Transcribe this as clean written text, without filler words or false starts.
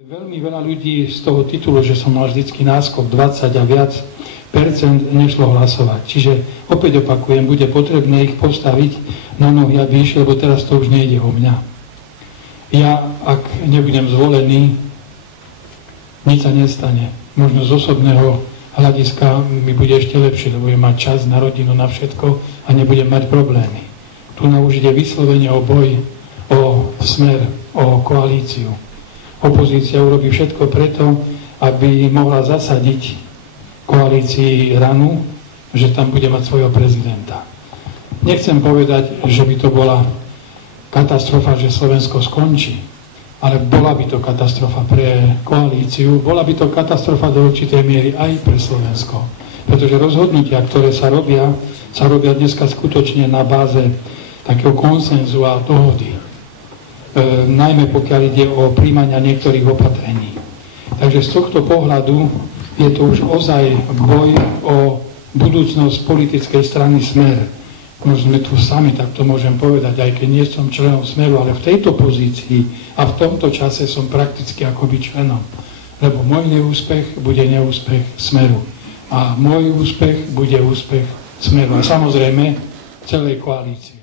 Veľmi veľa ľudí z toho titulu, že som mal vždycky náskok 20 a viac percent, nešlo hlasovať. Čiže opäť opakujem, bude potrebné ich postaviť na nohy, aby išli, lebo teraz to už nejde o mňa. Ja, ak nebudem zvolený, nič sa nestane. Možno z osobného hľadiska mi bude ešte lepšie, lebo budem mať čas na rodinu, na všetko a nebudem mať problémy. Tu nám už ide vyslovene o boj, o smer, o koalíciu. Opozícia urobí všetko preto, aby mohla zasadiť koalícii ranu, že tam bude mať svojho prezidenta. Nechcem povedať, že by to bola katastrofa, že Slovensko skončí, ale bola by to katastrofa pre koalíciu, bola by to katastrofa do určitej miery aj pre Slovensko. Pretože rozhodnutia, ktoré sa robia dneska skutočne na báze takého konsenzu a dohody. Najmä pokiaľ ide o príjmania niektorých opatrení. Takže z tohto pohľadu je to už ozaj boj o budúcnosť politickej strany Smer. No sme tu sami, tak to môžem povedať, aj keď nie som členom Smeru, ale v tejto pozícii a v tomto čase som prakticky akoby členom. Lebo môj neúspech bude neúspech Smeru. A môj úspech bude úspech Smeru. A samozrejme celej koalície.